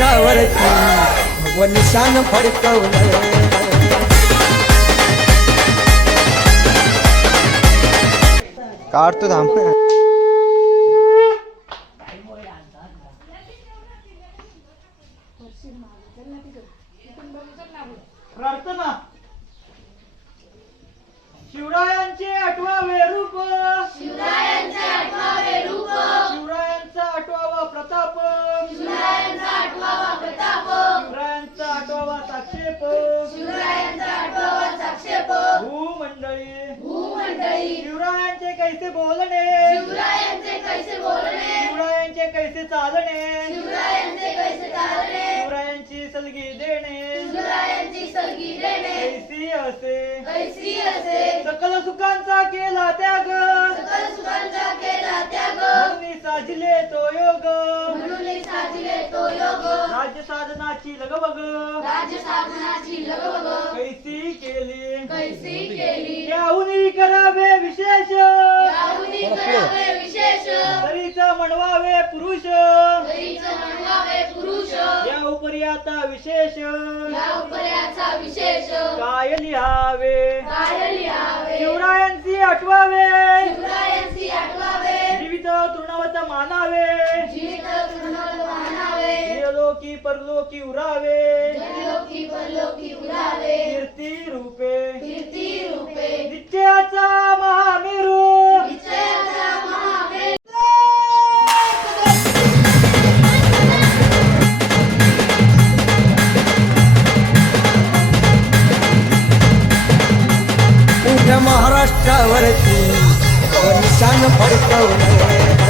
महाराष्ट्रावरती भगवं निशाण फडकवलं काढतो थांब प्रार्थना शिवरायांचे आठवावे रूप शिवरायांचे आठवावे रूप शिवरायांचा आठवावा प्रताप शिवरायांचा आठवावा प्रताप शिवरायांचा आठवावा साक्षेप शिवरायांचा आठवावा साक्षेप भूमंडळी शिवरायांचे कैसे बोलणे शिवरायांचे कैसे बोलणे शिवरायांचे कैसे चालणे शिवरायांचे कैसे चालणे शिवरायांची सलगी देणे शिवरायांची सलगी देणे कैसी असे सकल सुखांचा केला त्याग सुखांचा केला त्याग म्हणून साजिले तो योग म्हणून साजिले तो योग राज्य साधनाची लगबग राज्य साधनाची लगबग कैसी केली त्याहुनी करावे विशेष याहुनी करावे विशेष तरीच म्हणवावे पुरुष तरीच म्हणवावे पुरुष या उपरी आता विशेष या उपऱ्याचा विशेष काय लिहावे लिहावे शिवरायांची आठवावे शिवरायांची आठवावे जीवित तृणवत मानावे जीवित तृणवत मानावे इहलोकी परलोकी उरावे जगलोकी परलोकी उरावे कीर्ती रूपे नित्याचा महामेरू महामेरू उभ्या महाराष्ट्रावरती भगवं निशाण फडकवलं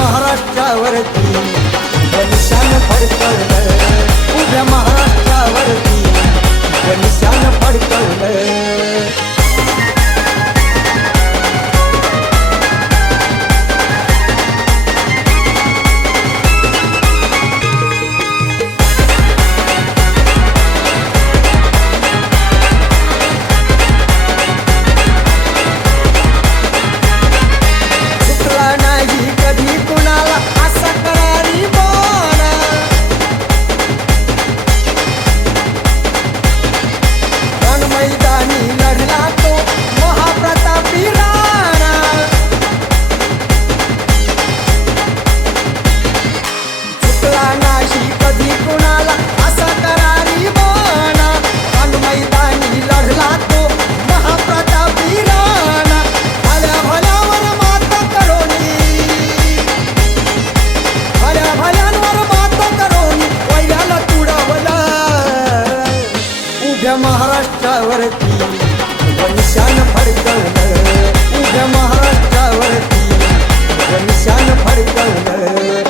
महाराष्ट्रावरती भगवं निशाण फडकवलं उभ्या महाराष्ट्रावरती भगवं निशाण फडकवलं महाराष्ट्रावरती भगवं निशाण फडकवलं उभ्या महाराष्ट्रावरती भगवं निशाण फडकवलं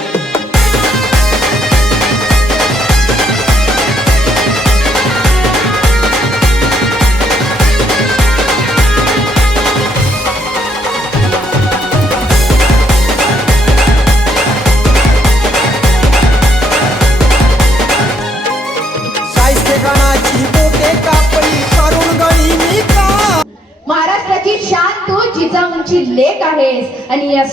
महाराष्ट्राची शान तू जिजाऊंची लेक आहेस आणि या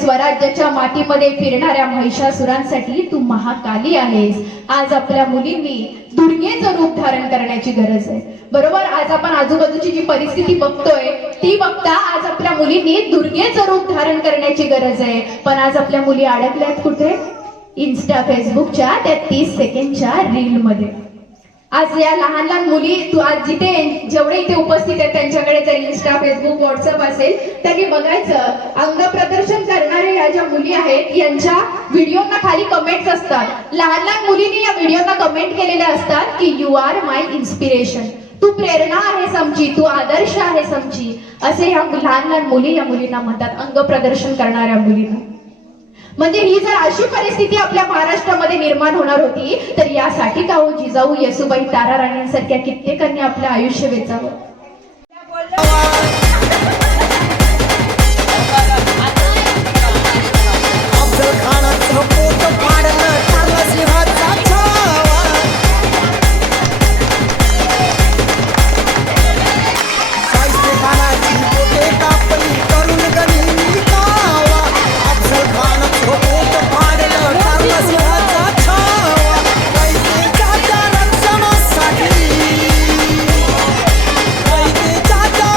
स्वराज्याच्या मातीमध्ये फिरणाऱ्या महिषासुरांसाठी तू महाकाली आहेस. आज आपल्या मुलींनी दुर्गेचं रूप धारण करण्याची गरज आहे. बरोबर, आज आपण आजूबाजूची जी परिस्थिती बघतोय ती बघता आज आपल्या मुलींनी दुर्गेचं रूप धारण करण्याची गरज आहे. पण आज आपल्या मुली अडकल्यात कुठे? इन्स्टा फेसबुकच्या त्या 30 सेकंडच्या रील मध्ये. आज या लहान लहान मुली तू आज जिथे जेवढे इथे उपस्थित आहेत त्यांच्याकडे जर इन्स्टा फेसबुक व्हॉट्सअप असेल त्यांनी बघायचं अंग प्रदर्शन करणाऱ्या या ज्या मुली आहेत यांच्या व्हिडिओना खाली कमेंट्स असतात. लहान लहान मुलींनी या व्हिडिओना कमेंट केलेल्या असतात की यू आर माय इन्स्पिरेशन. तू प्रेरणा आहेस आमची, तू आदर्श आहेस आमची, असे ह्या लहान लहान मुली या मुलींना म्हणतात, अंग प्रदर्शन करणाऱ्या मुलींना. म्हणजे ही जर अशी परिस्थिती आपल्या महाराष्ट्रामध्ये निर्माण होणार होती तर यासाठी का हो जिजाऊ येसूबाई तारा राणींसारख्या कित्येकांनी आपलं आयुष्य वेचावं. अफजल खानाचं पोट पाडलं ठरला सिंहाचा छावा. शाहिस्ते खानाची पोटे कापली तरुण गणी कावा. अफजल खानाचं पोट पाडलं ठरला सिंहाचा छावा. कैदेच्या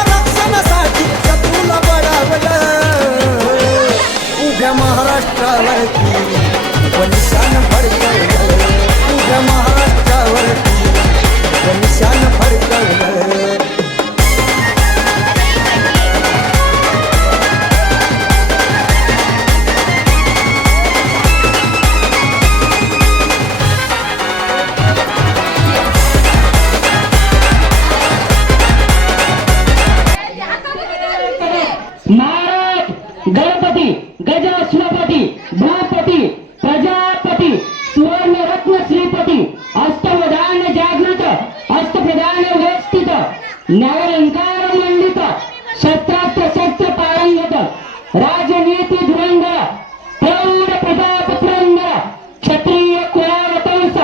रक्षणासाठी शत्रूला बळावलं. उभ्या महाराष्ट्रावरती निशान फडकवलं. उभ्या महाराष्ट्रावरती निशान फडकवलं. महाराज गणपती गजाश्वपती भूपती प्रजापती सुवर्णरत्न श्रीपती अष्टप्रधान जागृत अष्टप्रधान व्यवस्थित न्यायालंकार मंडित शस्त्रास्त्र शस्त्र पारंगत राजनीती धुरंधर प्रौढ प्रताप पुरंदर क्षत्रिय कुळावतंस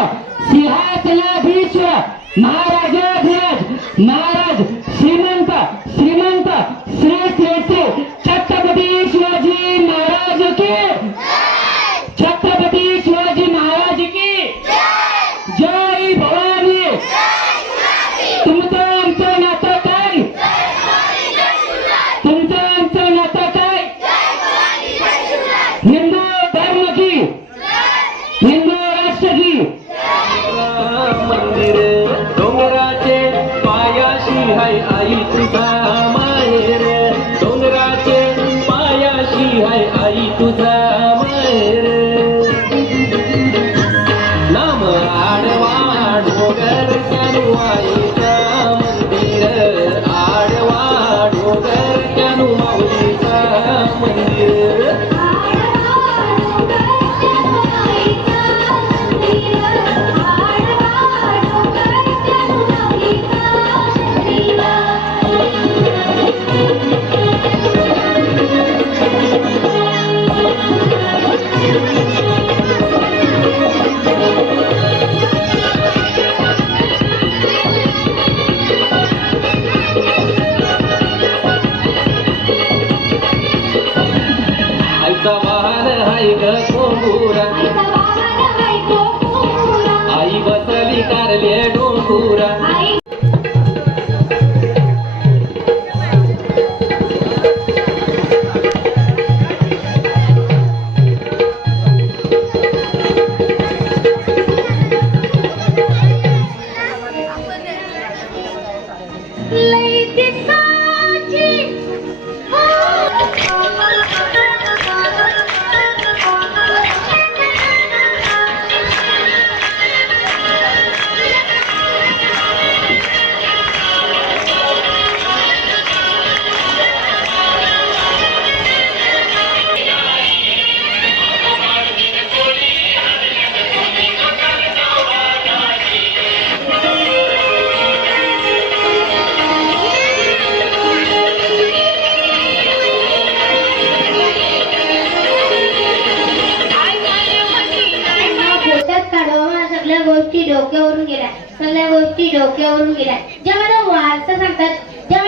सिंहासनाधीश्वर महाराजाधिराज महाराज श्रीमंत श्रीमंत श्री श्री श्री छत्रपती शिवाजी महाराज की छत्रपती शिवाजी महाराज की जय भवानी. तुमचं आमचं नातं काय, तुमचं आमचं नातं काय, हिंदू धर्म की हिंदू राष्ट्र की. मंदिर डोंगराचे पायाशी हाय आई तुझा माहेर. डोंगराचे पायाशी हाय आई तुझा माहेर. नाम आडवा डोंगर क्यानु आईचा मंदिर. आडवा डोंगर क्यानु माऊलीचा मंदिर. आईचा वाहन हाय ग कोंबुरा. आई बसली कारले डोंगुरा. डोक्यावरून गेल्या, सगळ्या गोष्टी डोक्यावरून गेल्या. ज्या मला वार्ता सांगतात, त्याच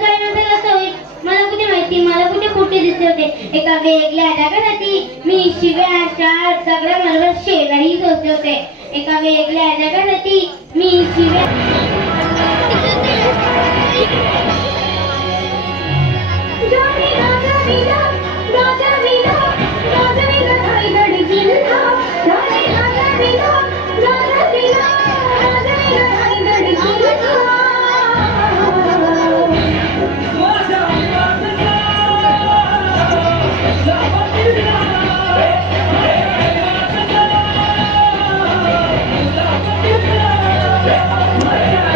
काही असं होईल. मला कुठे माहिती, मला कुठे दिसले होते. एका वेगळ्या जगासाठी मी शिव्या शाळ सगळ्या बरोबर शेजारी झोपले होते. एका वेगळ्या जगासाठी मी शिव्या Yeah.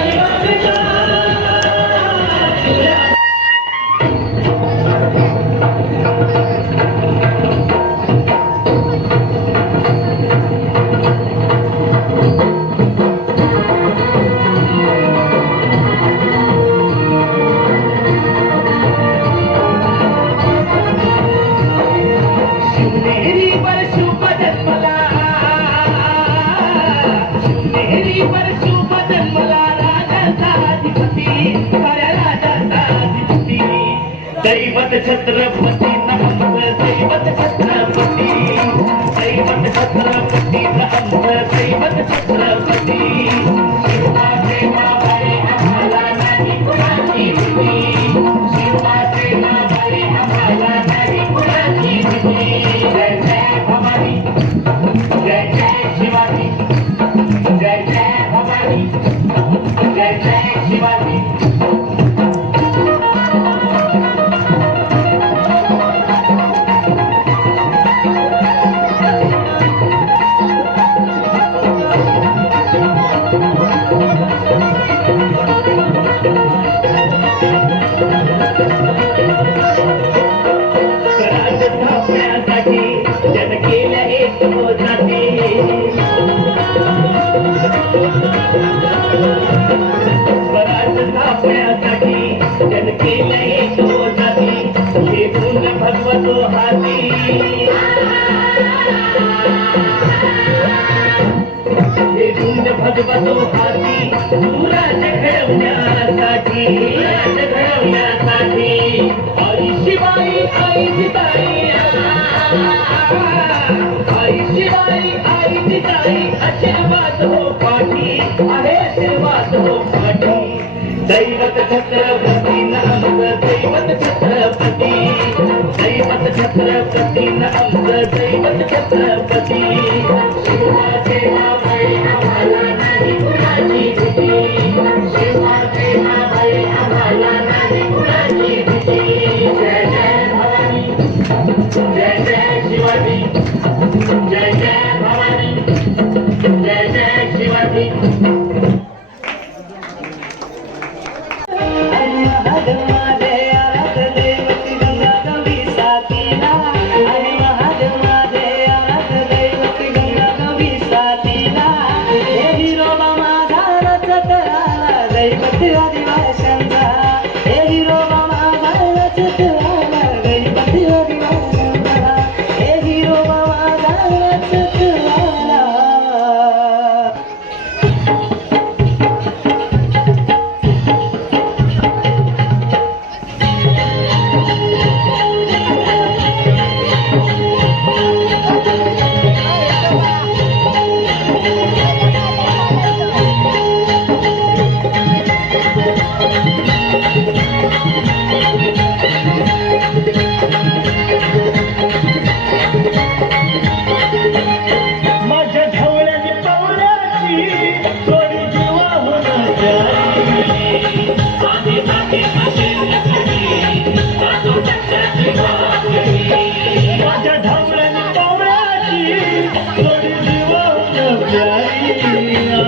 दैवत छत्रपती नमः दैवत छत्रपती दैवत छत्रपती नमः दैवत छत्रपती शिवाचे मावळे आम्हाला नाही कुणाची भीती शिवाचे मावळे आम्हाला नाही कुणाची भीती जय जय भवानी जय जय शिवाजी जय जय भवानी जय जय शिवाजी जन केलं एक मोजाती स्वराज स्थापण्यासाठी जन केलं एक मोजाती हे गुण भगवतो हाती हे गुण भगवतो हाती सुराज घडवण्यासाठी आई शिवाई आई जिताई आई शिवाई आई जिताई आशीर्वाद हो पाठी आहे आशीर्वाद हो पाठी दैवत छत्रपती नमः दैवत छत्रपती दैवत छत्रपती नमः दैवत छत्रपती शिवाचे मावळे आम्हाला नाही कुणाची भीती शिवाचे मावळे आम्हाला नाही कुणाची भीती जय जय भवानी जय जय शिवाजी जय जय भवानी जय जय शिवाजी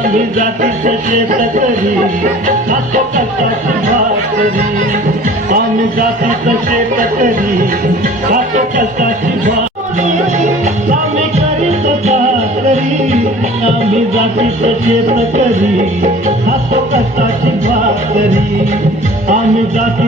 आम्ही जातीचं शेतकरी खातो कष्टाची भाकरी आम्ही जातीचं शेतकरी खातो कष्टाची भाकरी आम्ही करीतो भाकरी आम्ही जातीचं शेतकरी खातो कष्टाची भाकरी आम्ही जाती